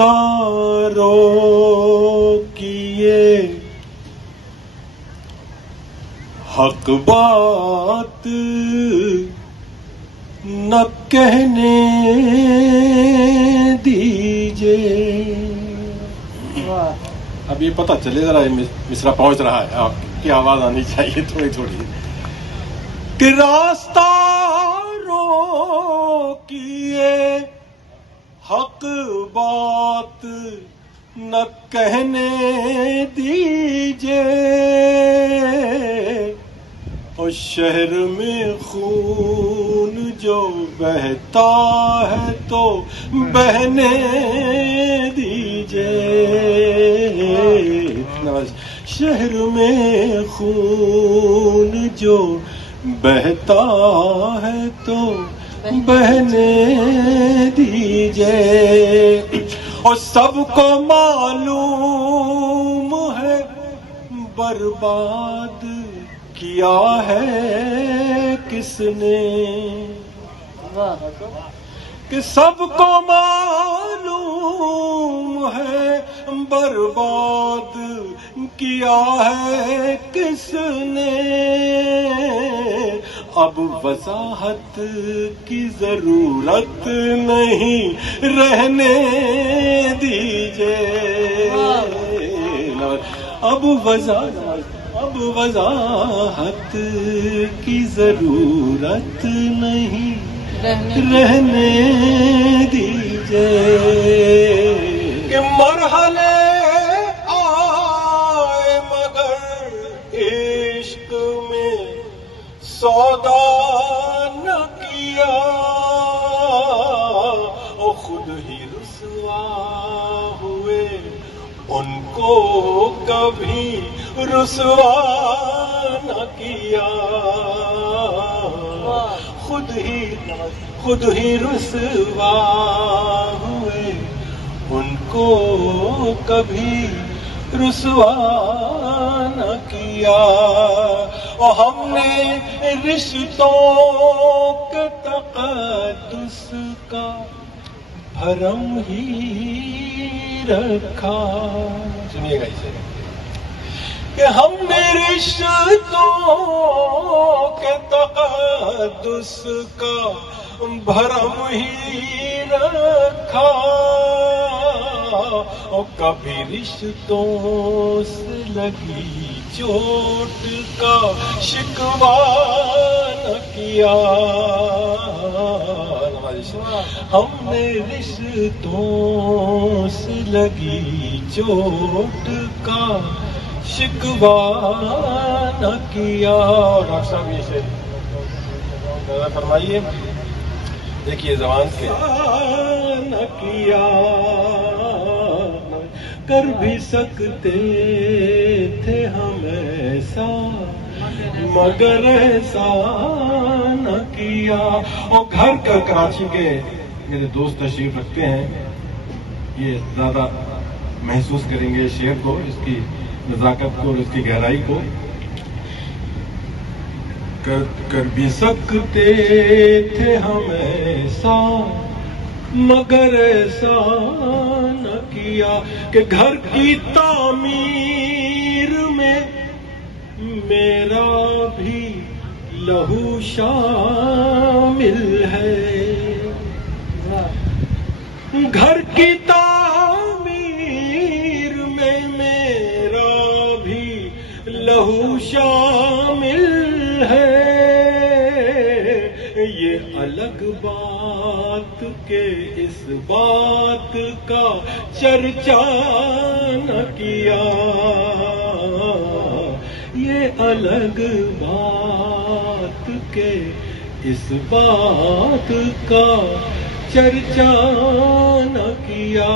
راستاروں کی یہ حق بات نہ کہنے دیجئے. اب یہ پتہ چلے ذرا مصرع پہنچ رہا ہے، آپ کی آواز آنی چاہیے تھوڑی تھوڑی کہ راستاروں کی یہ حق بات نہ کہنے دیجئے. اور شہر میں خون جو بہتا ہے تو بہنے دیجئے. شہر میں خون جو بہتا ہے تو بہنے دیجئے. اور سب کو معلوم ہے برباد کیا ہے کس نے، کہ سب کو معلوم ہے برباد کیا ہے کس نے. اب وضاحت کی ضرورت نہیں رہنے دیجئے. اب وضاحت کی ضرورت نہیں رہنے دیجئے. کہ مرحلے آئے مگر عشق میں سودا نہ کیا. اور خود ہی رسوا ہوئے ان کو کبھی رسوا نہ کیا. خود ہی رسوا ہوئے ان کو کبھی رسوا نہ کیا. اور ہم نے رشتوں کے تقدس کا بھرم ہی رکھا. سنیے گا اسے کہ ہم نے رشتوں کے تقدس کا بھرم ہی رکھا. اور کبھی رشتوں سے لگی چوٹ کا شکوہ نہ کیا. ہم نے رشتوں سے لگی چوٹ کا شکوہ نہ کیا. ڈاکٹر صاحب یہ سے فرمائیے، دیکھیے زبان کے نہ کیا. کر بھی سکتے تھے ہم ایسا مگر ایسا نہ کیا. اور گھر کا کراچی کے میرے دوست تشریف رکھتے ہیں، یہ زیادہ محسوس کریں گے شعر کو، اس کی نزاکت کو اور اس کی گہرائی کو. کر بھی سکتے تھے ہم ایسا مگر ایسا نہ کیا. کہ گھر کی تعمیر میں میرا بھی لہو شامل ہے. گھر کی تعمیر میں میرا بھی لہو شامل ہے. یہ الگ بات کہ اس بات کا چرچا نہ کیا. یہ الگ بات کہ اس بات کا چرچا نہ کیا.